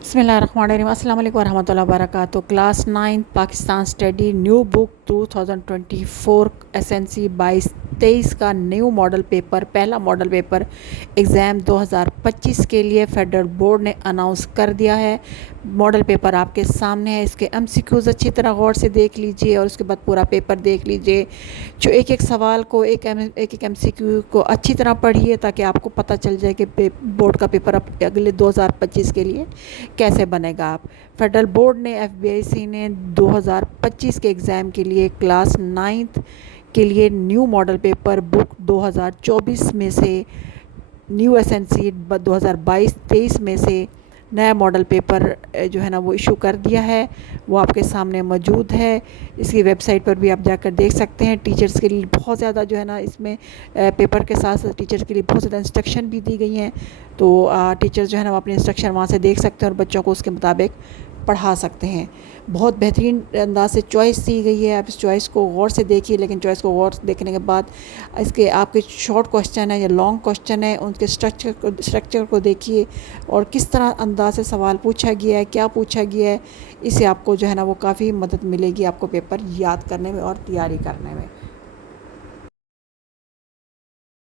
बिस्मिल्लाहिर्रहमानिर्रहीम। अस्सलाम वालेकुम वरहमतुल्लाहि वबरकातुहू। Class 9 Pakistan study new book 2024 SNC 22-23 का न्यू मॉडल पेपर, पहला मॉडल पेपर एग्ज़ाम 2025 के लिए फेडरल बोर्ड ने अनाउंस कर दिया है। मॉडल पेपर आपके सामने है, इसके एमसीक्यूज़ अच्छी तरह गौर से देख लीजिए और उसके बाद पूरा पेपर देख लीजिए। जो एक एक सवाल को एक एक एमसीक्यू को अच्छी तरह पढ़िए ताकि आपको पता चल जाए कि बोर्ड का पेपर अब अगले 2025 के लिए कैसे बनेगा। आप फेडरल बोर्ड ने एफबीआईसी ने 2025 के एग्ज़ाम के लिए क्लास 9th के लिए न्यू मॉडल पेपर बुक 2024 में से न्यू एसएनसी 2022-23 में से नया मॉडल पेपर जो है ना वो इशू कर दिया है। वो आपके सामने मौजूद है, इसकी वेबसाइट पर भी आप जाकर देख सकते हैं। टीचर्स के लिए बहुत ज़्यादा जो है ना इसमें पेपर के साथ साथ टीचर्स के लिए बहुत ज़्यादा इंस्ट्रक्शन भी दी गई हैं। तो टीचर्स जो है ना वो अपने इंस्ट्रक्शन वहाँ से देख सकते हैं और बच्चों को उसके मुताबिक पढ़ा सकते हैं। बहुत बेहतरीन अंदाज से चॉइस दी गई है, आप इस चॉइस को गौर से देखिए। लेकिन चॉइस को गौर से देखने के बाद इसके आपके शॉर्ट क्वेश्चन है या लॉन्ग क्वेश्चन है, उनके स्ट्रक्चर को देखिए और किस तरह अंदाज से सवाल पूछा गया है, क्या पूछा गया है। इससे आपको जो है ना वो काफ़ी मदद मिलेगी आपको पेपर याद करने में और तैयारी करने में।